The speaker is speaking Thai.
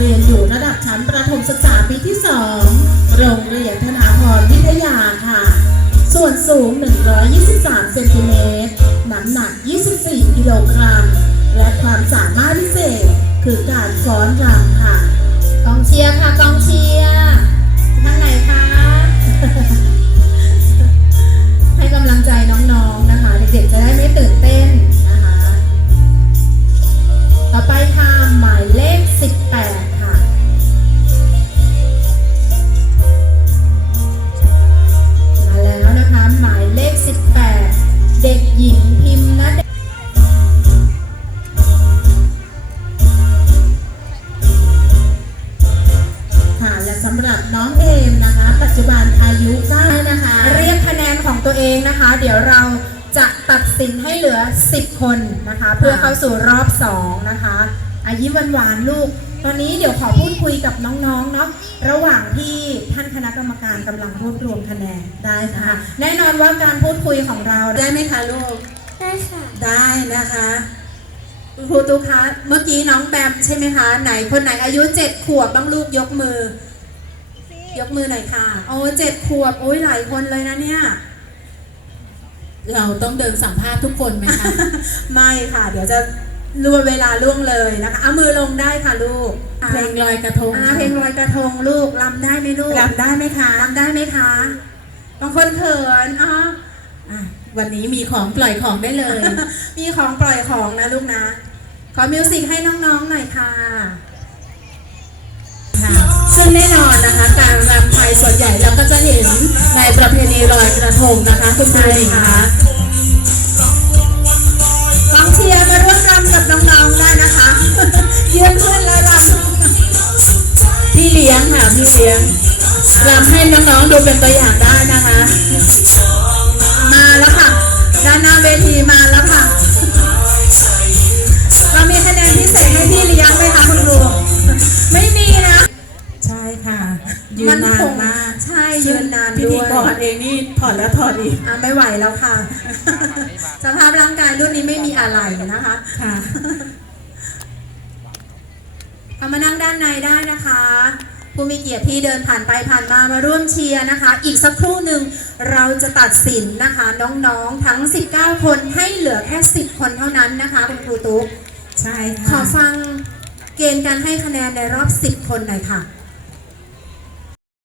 เรียนอยู่ระดับชั้นประถมศึกษาปีที่ 2 โรงเรียนธนาพรวิทยาค่ะ ส่วนสูง 123 เซนติเมตร น้ำหนัก 24 กิโลกรัม และความสามารถพิเศษคือการฟ้อนรำค่ะ กองเชียร์ค่ะกองเชียร์ สำหรับน้องเอมนะคะ ปัจจุบันอายุ9นะคะ เรียกคะแนนของตัวเองนะคะ เดี๋ยวเราจะตัดสินให้เหลือ 10 คนนะคะ เพื่อเข้าสู่รอบ 2 นะคะอายิ้มหวานๆลูก ตอนนี้เดี๋ยวขอพูดคุยกับน้องๆเนาะระหว่างที่ท่านคณะกรรมการกำลังรวบรวมคะแนนได้นะค่ะคะแน่นอนว่าการพูดคุยของเราได้ไหมคะลูกได้ค่ะได้นะคะคุณครูตุ๊กคะเมื่อกี้น้องแบมใช่ไหมคะ ไหนคนไหนอายุ 7 ขวบบ้างลูกยกมือ ยกมือหน่อยค่ะ โอ้เจ็ดขวบ โอ้ยหลายคนเลยนะเนี่ย เราต้องเดินสัมภาษณ์ทุกคนไหมคะ ไม่ค่ะ เดี๋ยวจะล่วงเวลาล่วงเลยนะคะเอามือลงได้ค่ะลูก เพลงลอยกระทงอ่าเพลงลอยกระทงลูกรำได้ไหมลูกรำได้ไหมคะรำได้ไหมคะบางคนเขินอ๋ออะวันนี้มีของปล่อยของได้เลย มีของปล่อยของนะลูกนะ ขอมิวสิกให้น้องๆหน่อยค่ะค่ะซึ่งแนะคะ การรำไทยส่วนใหญ่เราก็จะเห็นในประเพณีลอยกระทงนะคะคุณผู้ชมคะกองเชียร์มาร่วมรำกับน้องๆได้นะคะยืนขึ้นแล้วรำพี่เลี้ยงค่ะพี่เลี้ยงรำให้น้องๆดูเป็นตัวอย่างได้นะคะ ใช่ยืนนานพิด้ธีวยกรเองนี่ถอดแล้วถอดอีกอะไม่ไหวแล้วค่ะ สภาพร่างกายรุ่นนี้ไม่มีอะไรนะคะค่ะเอามานั่งด้านในได้นะคะ ผู้มีเกียรติที่เดินผ่านไปผ่านมามาร่วมเชียร์นะคะ อีกสักครู่หนึ่งเราจะตัดสินนะคะ น้องๆทั้ง 19 คนให้เหลือแค่ 10 คนเท่านั้นนะคะคุณครูตุ๊ก ใช่ขอค่ะฟังเกณฑ์การให้คะแนนในรอบ 10 คนหน่อยค่ะ